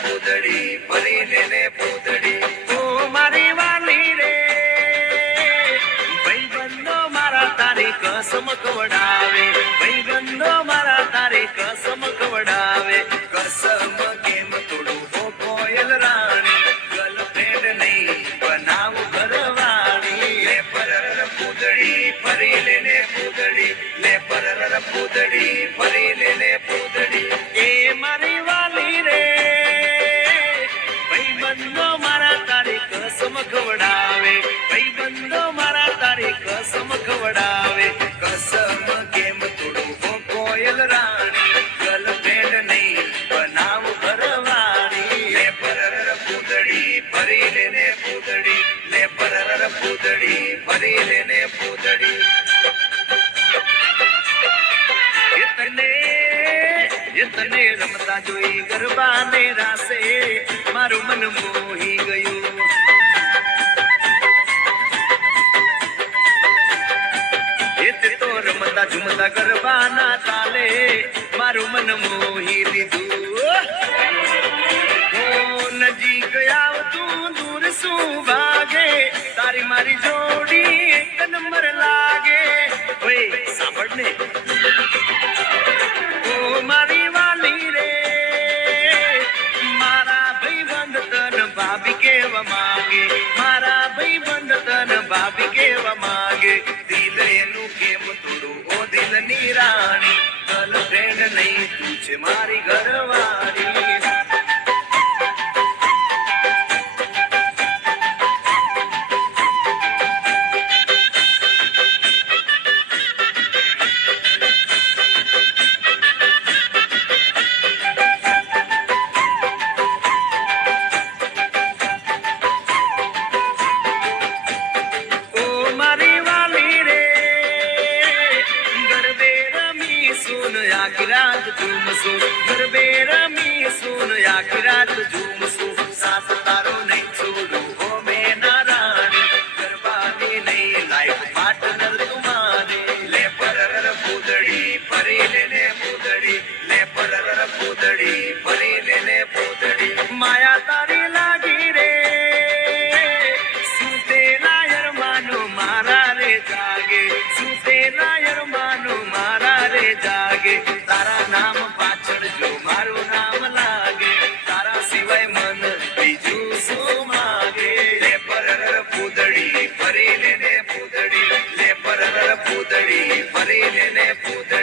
પૂતળી ફરી લેને પૂતળી ઓ મારી વાલી રે ભાઈ બંધો મારા તારી કસમ કવડાવે ભાઈ બંધો મારા તારી કસમ કવડાવે કસમ કેમ તોડું ઓ કોયલ રાણી ગર્લફ્રેન્ડ નહીં બનાવું ઘરવાળી લે પરર પૂતળી ફરી લેને પૂતળી લે પરર પૂતળી ફરી લેને પૂતળી એ મારી વાલી રે ભાઈ બંધો મારા તારી કસમ ખવડાવે ભાઈ બંધો મારા તારી કસમ ખવડાવે કસમ કેમ તોડું ઓ કોયલ રાણી ગર્લફ્રેન્ડ નહીં બનાવું ઘરવાળી લે પરર પૂતળી ફરી લેને પૂતળી લે પરર પૂતળી ફરી લેને પૂતળી તને રમતા જોઈ ગરબાને રાસે મારું મન મોહી ગયું તે તો રમતા ઝુમતા ગરબાના તાલે મારું મન મોહી લીધું નજીક આવતું દૂર શું ભાગે તારી મારી જોડી એક નંબર લાગે ઓય સાંભળ ને મારી વાલી રે મારા ભાઈ બંધ તન ભાભી કેવા માંગે મારા ભાઈ બંધ તન ભાભી કેવા માંગે દિલ એનું કેમ તોડું ઓ દિલની રાણી ગર્લફ્રેન્ડ નહીં તું છે મારી ઘરવાળી આખી રાત ઝૂમશું ગરબે રમી સુન આખી રાત ઝૂમશું સાથ તારો નહીં છોડું ઓ મેના રાણી ગરબાની નહીં લાઈફ પાર્ટનર તુમારી લે પરર પૂતળી ફરી લેને પૂતળી લે પરર પૂતળી ફરી લેને પૂતળી માયા તારી લાગી રે સુતે નાયર માનો મારા રે જાગે સુતે નાયર માનો મારા રે જાગે તારા નામ પાછળ જો મારું નામ લાગે તારા સિવાય મન બીજું શું માગે લે પરર પૂતળી ફરી લેને પૂતળી લે પરર પૂતળી ફરી લેને પૂતળી